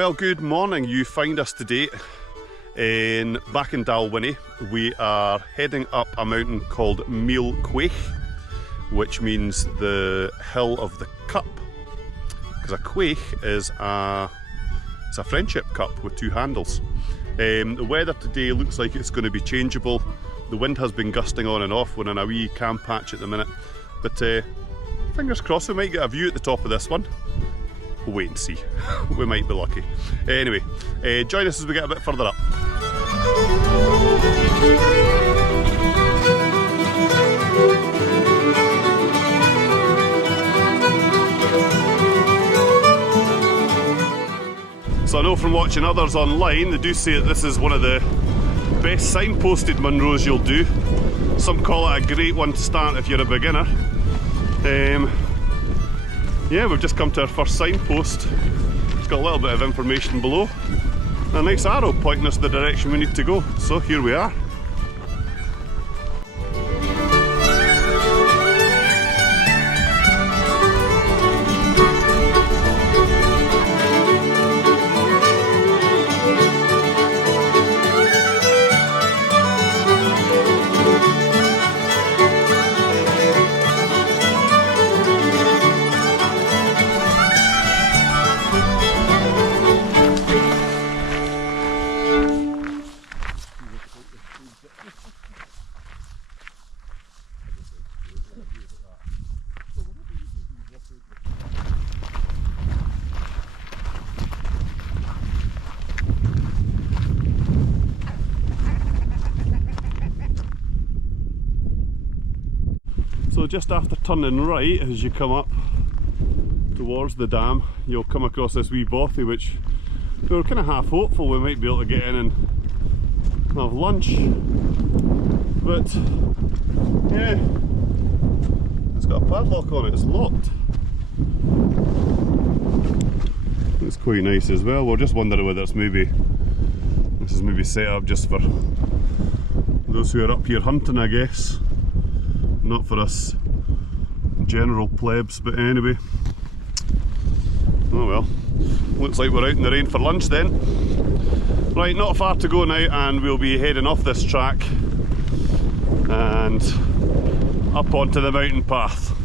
Well, good morning. You find us today back in Dalwhinnie. We are heading up a mountain called Meall Chuaich, which means the hill of the cup. Because a chuaich is it's a friendship cup with two handles. The weather today looks like it's going to be changeable. The wind has been gusting on and off. We're in a wee camp patch at the minute. But fingers crossed we might get a view at the top of this one. We'll wait and see. We might be lucky. Anyway, join us as we get a bit further up. So I know from watching others online, they do say that this is one of the best signposted Munros you'll do. Some call it a great one to start if you're a beginner. Yeah, we've just come to our first signpost. It's got a little bit of information below. A nice arrow pointing us the direction we need to go. So here we are. So just after turning right, as you come up towards the dam, you'll come across this wee bothy, which we were kind of half hopeful we might be able to get in and have lunch. But yeah, it's got a padlock on it, it's locked. It's quite nice as well. We're just wondering whether this is maybe set up just for those who are up here hunting, I guess. Not for us general plebs, but anyway. Oh well, looks like we're out in the rain for lunch then. Right, not far to go now and we'll be heading off this track and up onto the mountain path.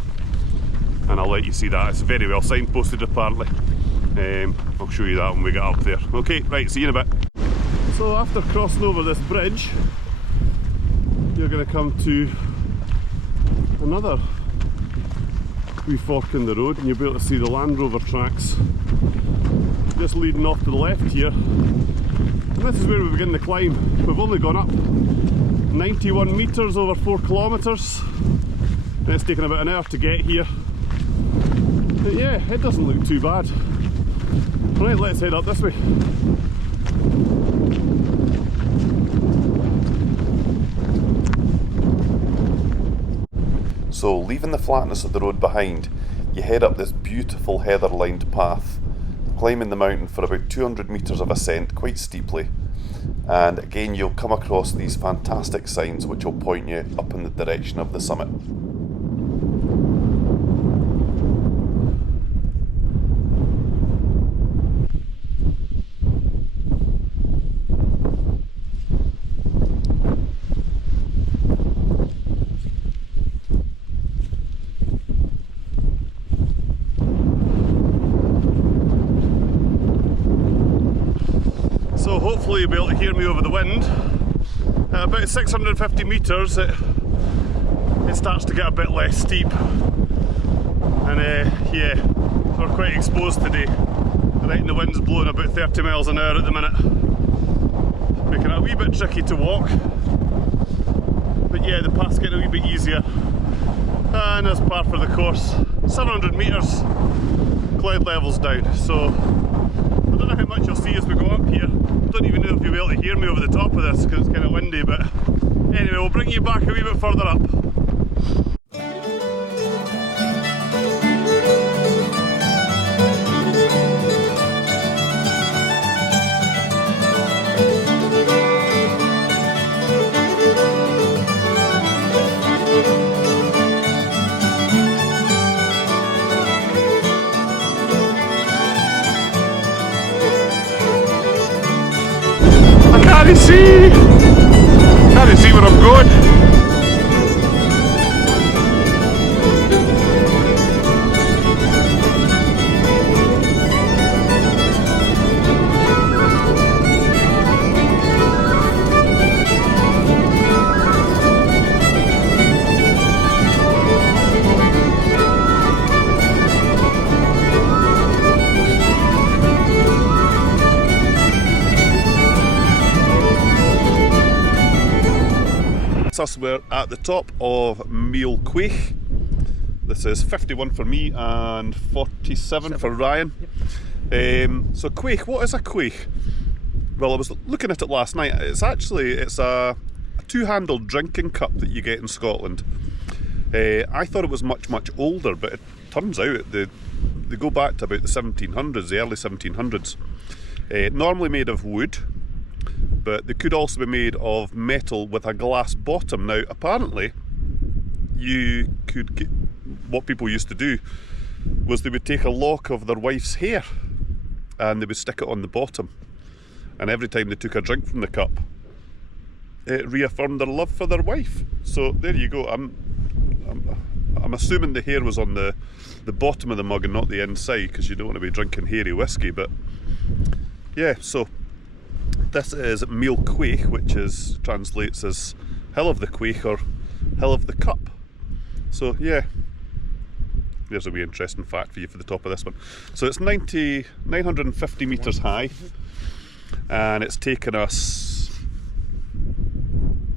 And I'll let you see that, it's very well signposted apparently. I'll show you that when we get up there. Okay, right, see you in a bit. So after crossing over this bridge, you're going to come to another wee fork in the road and you'll be able to see the Land Rover tracks just leading off to the left here. And this is where we begin the climb. We've only gone up 91 metres over 4 kilometres and it's taken about an hour to get here. But yeah, it doesn't look too bad. Right, let's head up this way. So leaving the flatness of the road behind, you head up this beautiful heather-lined path, climbing the mountain for about 200 metres of ascent, quite steeply. And again, you'll come across these fantastic signs which will point you up in the direction of the summit. So hopefully you'll be able to hear me over the wind. At about 650 metres it starts to get a bit less steep. And yeah, we're quite exposed today. Right, and the wind's blowing about 30 miles an hour at the minute. Making it a wee bit tricky to walk. But yeah, the path's getting a wee bit easier. And as par for the course, 700 metres, cloud levels down. So I don't know how much you'll see as we go up here. I don't even know if you'll be able to hear me over the top of this because it's kind of windy, but anyway, we'll bring you back a wee bit further up. Can't you see? Can't you see where I'm going? Us, we're at the top of Meall Chuaich. This is 51 for me and 47 for Ryan. So Chuaich, what is a Chuaich? Well, I was looking at it last night. It's a two-handled drinking cup that you get in Scotland. I thought it was much older, but it turns out they go back to about the 1700s, the early 1700s. Normally made of wood, but they could also be made of metal with a glass bottom. Now, apparently, what people used to do was they would take a lock of their wife's hair and they would stick it on the bottom. And every time they took a drink from the cup, it reaffirmed their love for their wife. So there you go. I'm assuming the hair was on the bottom of the mug and not the inside, because you don't want to be drinking hairy whiskey. But yeah, so this is Meall Chuaich, which translates as Hill of the Chuaich or Hill of the Cup. So yeah, there's a wee interesting fact for you for the top of this one. So it's 950 metres high, and it's taken us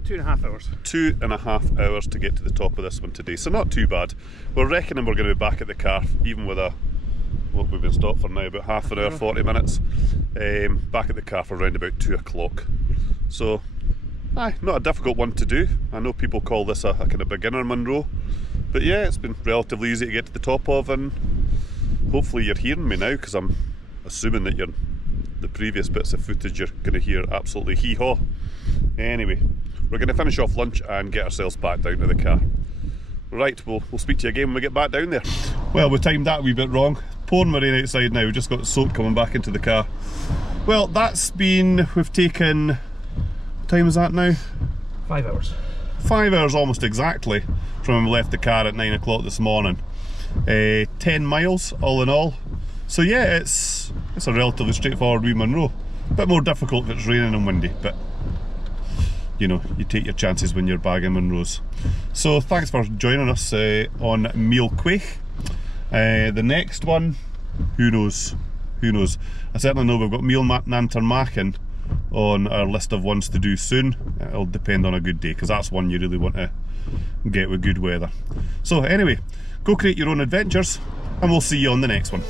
2.5 hours. 2.5 hours to get to the top of this one today, so not too bad. We're reckoning we're going to be back at the car, even with what we've been stopped for now, about half an hour, 40 minutes. Back at the car for around about 2 o'clock. So, not a difficult one to do. I know people call this a kind of beginner Munro, but yeah, it's been relatively easy to get to the top of, and hopefully you're hearing me now, because I'm assuming that the previous bits of footage you're going to hear absolutely hee-haw. Anyway, we're going to finish off lunch and get ourselves back down to the car. Right, we'll speak to you again when we get back down there. Well, we timed that a wee bit wrong. Pouring rain outside now, we just got soap coming back into the car. Well, we've taken, what time is that now? 5 hours. 5 hours almost exactly from when we left the car at 9 o'clock this morning. 10 miles all in all. So yeah, it's a relatively straightforward wee Munro. A bit more difficult if it's raining and windy, but you know, you take your chances when you're bagging Munros. So thanks for joining us on Meall Chuaich. The next one, who knows? I certainly know we've got Meall Chuaich on our list of ones to do soon. It'll depend on a good day, because that's one you really want to get with good weather. So anyway, go create your own adventures, and we'll see you on the next one.